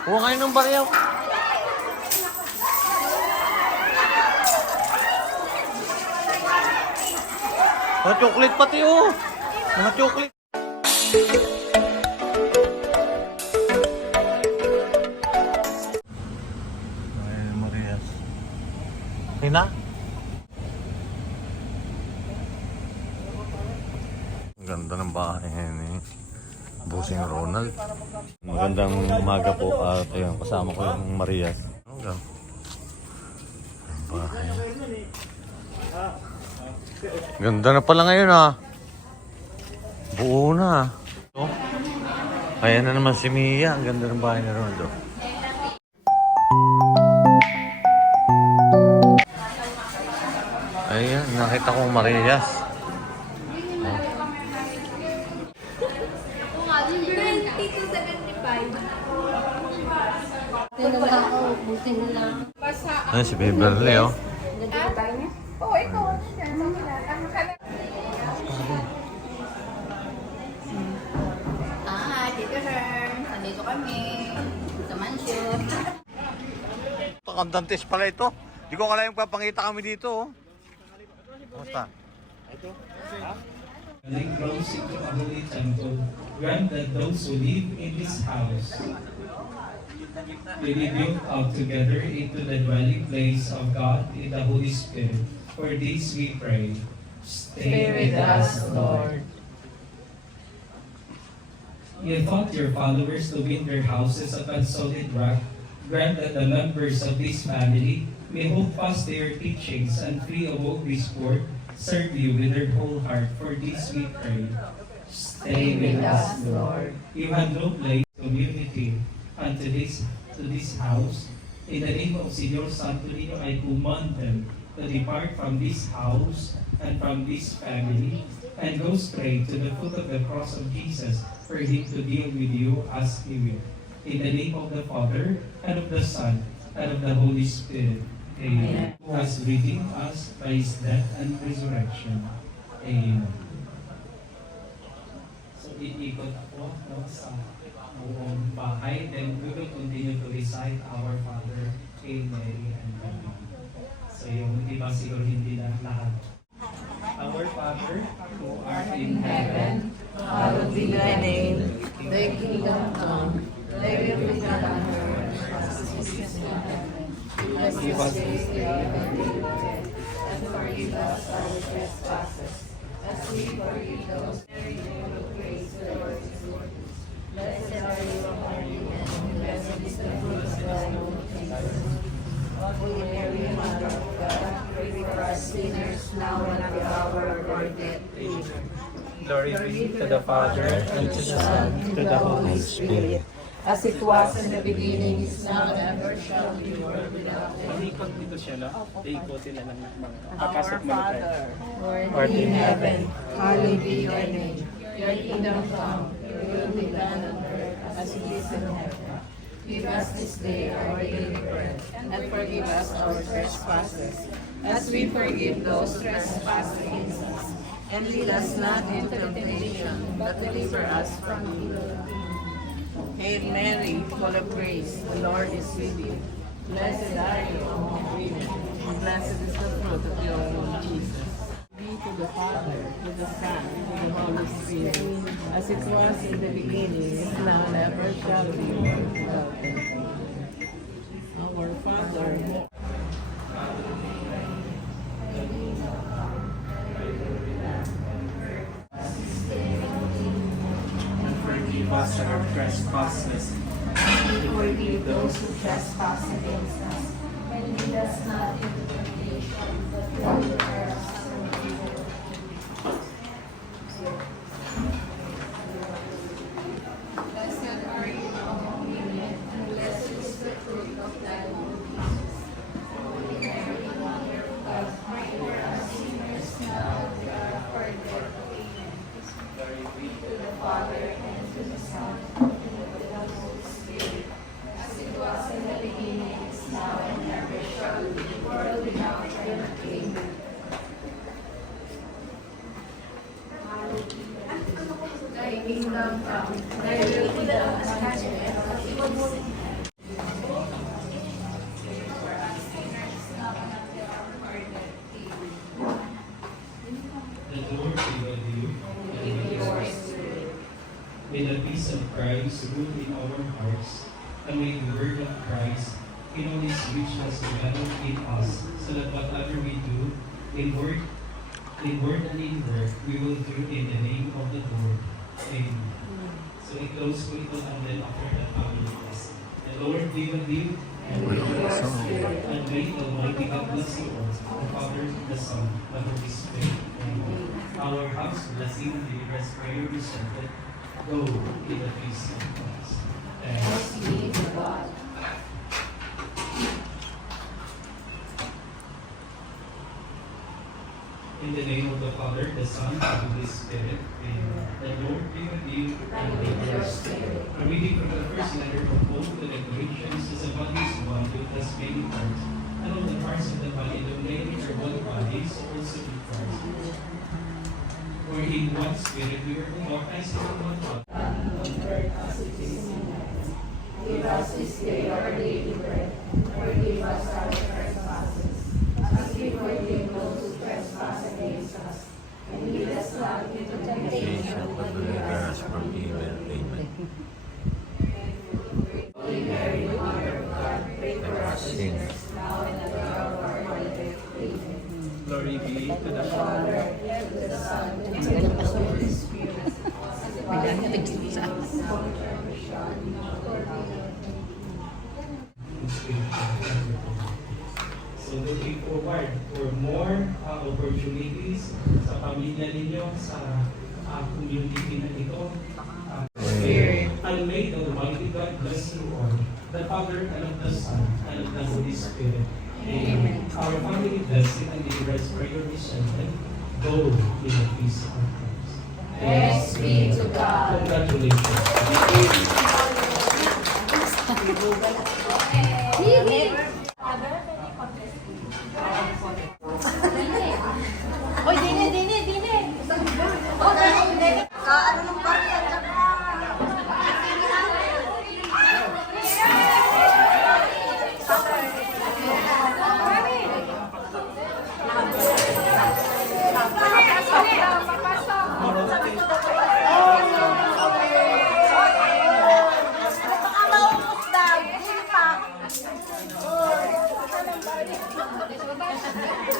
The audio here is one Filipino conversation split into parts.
Kuha kayo ng barya. Mga chocolate pati oh. Mga chocolate. Ay, Marias. Hina? Ang ganda ng bahay ni Bossing Ronald. Magandang umaga po at ayun, kasama ko yung Marias. Ang bahay. Ganda na pala ngayon ah. Buo na. Oh. Ayan na naman si Mia. Ang ganda ng bahay ni Ronaldo. Ayan, nakita kong Marias. Oh. 2275. Ayan si Beverly oh. Oo, ikaw. Dito sir. Nandito kami. Sa mansion. Kandantes pala ito. Di ko kala yung papangita kami dito oh. Basta. Building grows into a holy temple. Grant that those who live in this house may be built up together into the dwelling place of God in the Holy Spirit. For this we pray. Stay with us, Lord. You taught your followers to build their houses upon solid rock. Grant that the members of this family may hold fast to your teachings and free of all discord, serve you with their whole heart. For this we pray. Stay with us, Lord. You have no place community unto this house. In the name of Señor Santo Niño, I command them to depart from this house and from this family and go straight to the foot of the cross of Jesus for him to deal with you as he will. In the name of the Father, and of the Son, and of the Holy Spirit. Amen. Who has redeemed us by his death and resurrection. Amen. So, iikot ako sa buong bahay. Then we will continue to recite our Father, Hail Mary, and Amen. So, yung iba siguro hindi na lahat. Our Father, who art in heaven, Hallowed be thy name. Thy kingdom come. Thy will be done on earth as it is in heaven. Give us this day our daily bread, and forgive us our trespasses, as we forgive those who praise the Lord is Lord. Blessed are you among women, and blessed is the fruit of thy womb, Jesus. Holy Mary, Mother of God, pray for us sinners, now and at the hour of our death. Amen. Glory be to the Father, and to the Son, and to the Holy Spirit. As it was in the beginning, is now, and ever shall be, world without end. Ikot dito siya, no? Ikotin na lang ng mga Our Father, who art in heaven, hallowed be your name. Your kingdom come, your will be done on earth as it is in heaven. Give us this day our daily bread, and forgive us our trespasses, as we forgive those trespass against us. And lead us not into temptation, but deliver us from evil. Hail Mary, full of grace, the Lord is with you. Blessed are you among women, and blessed is the fruit of your womb, Jesus. Be to the Father, to the Son, to the Holy Spirit, as it was in the beginning, is now, and ever shall be, world without end. Our Father, Forgive us our trespasses. forgive those who trespass against us, and lead us not into temptation, but deliver us from evil. Blessed are you among women, and blessed is the fruit of thy womb, Jesus. Holy Mary, Mother of God, pray for us sinners now and at the hour of our death. Amen. Glory be to the Father, and to the Son, and to the Holy Spirit, as it was in the beginning, is now, and ever shall be, world without end. Amen. Christ rule in our hearts, and may the word of Christ in all its richness develop in us, so that whatever we do, in word and in work, we will do in the name of the Lord. Amen. So it goes with it and then after that family blessing. The Lord be with you, and with your spirit, and may the Almighty God bless you all, the Father, the Son, the Holy Spirit. Amen. Our house blessing and the rest prayer presented. Go in the peace of Christ. Thanks be to God. In the name of the Father, the Son, and the Holy Spirit. Amen. The Lord be with you, and with your spirit. A reading from the first letter of Paul to the Galatians is a body is one with as many parts, and all the parts of the body, though many are one body, so also the parts. For in one spirit we were baptized into one body. Give us this day our daily bread. Forgive us our trespasses, as we forgive those who trespass against us. And lead us not into temptation, but deliver us from evil. Amen. Holy Mary, Mother of God, pray for us sinners, now and at the hour of our death. Amen. Glory be to the Father, and to the Son, and to the Holy Spirit. So looking forward for more opportunities sa pamilya ninyo, sa community na ito. And may the Almighty God bless you all, the Father and of the Son and of the Holy Spirit. Amen. Our family blessing and the rest prayer we send them. Go in the peace of Christ. Thanks be to God. Congratulations. Oy, dine. Oh, dine. Ano nung barya dyan na?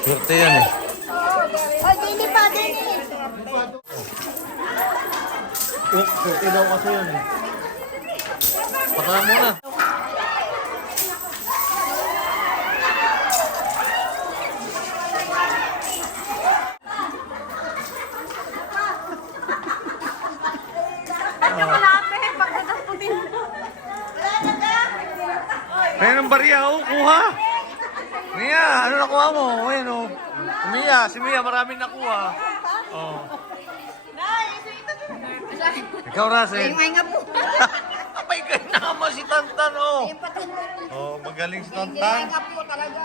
Swerte yan eh. Oy, dine pa, dine. Swerte daw kasi yun eh. Pakalan mo na. Ayan ang barya, oh, kuha. Mia, ano nakuha mo? Ayan, oh. Si Mia, maraming nakuha. Oh. Ikaw, Russell. May nga po. Abay, kayo naman si Tantan, oh. Oh, magaling si Tantan. Nga po talaga.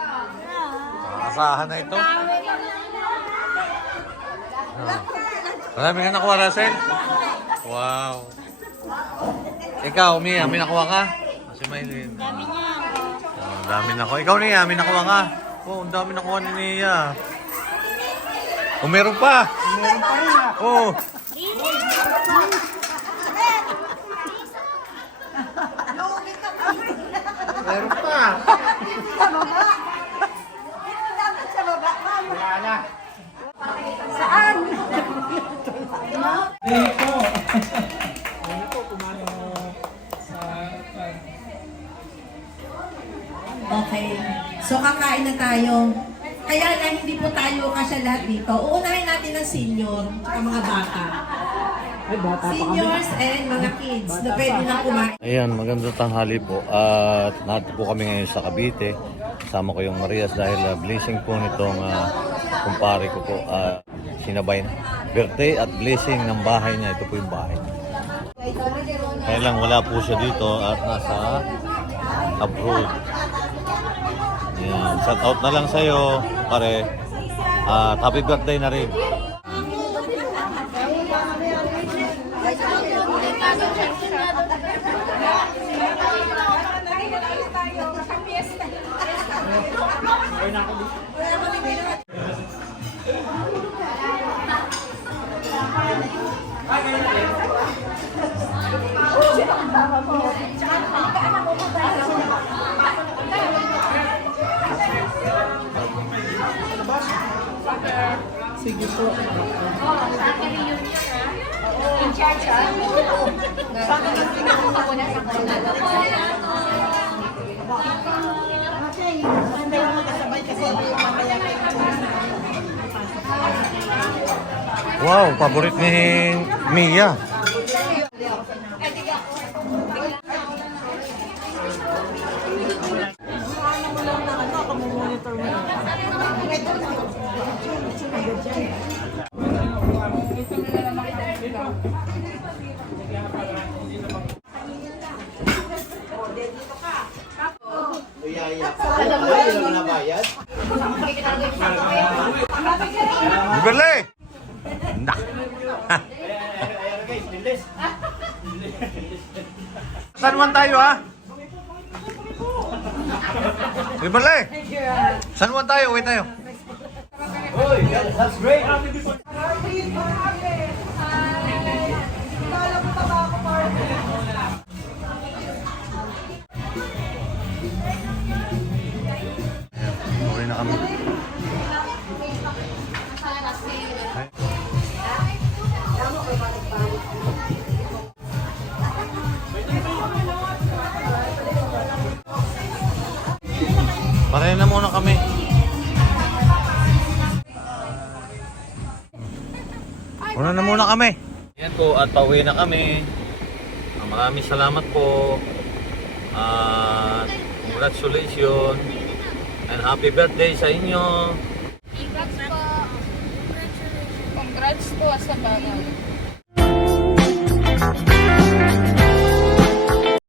Asahan na ito. Oh. Marami ka nakuha, Russell? Wow. Ikaw, Mia, may nakuha ka? Si Maylin. Dami niya. Oh, dami nakuha. Ikaw, Nia, may nakuha ka? Oh, ang dami nakuha ni Nia. Oh, meron pa. Meron pa rin ah. Oh. Meron pa. Dapat sa baba, mama. Wala na. Saan? Dito. Okay. So kakain na tayo. Kaya lang hindi po tayo kasya lahat dito. Uunahin natin ang senior at mga bata. Seniors and mga kids na pwede na kumain. Ayan, magandang tanghali po. At nato po kami ngayon sa Cavite. Kasama ko yung Marias dahil blessing po nitong kumpare ko po. Sinabay na. Birthday at blessing ng bahay niya. Ito po yung bahay. Kaya lang wala po siya dito at nasa abroad. Ayan, shout out na lang sa'yo, pare. Happy birthday na rin. Sige po. In charge, ha? Sana lang pinakita ko na sa Wow, paborit ni Mia. Bibili! Nak! Saan man tayo ha? Bibili! Saan man tayo? Uwi tayo. That's great. Uwi na kami. Pareho na muna kami. Una na muna kami. Yan po at pauwi na kami. Maraming salamat po. At congratulations. And happy birthday sa inyo. Congrats po. Congrats po sa bagay.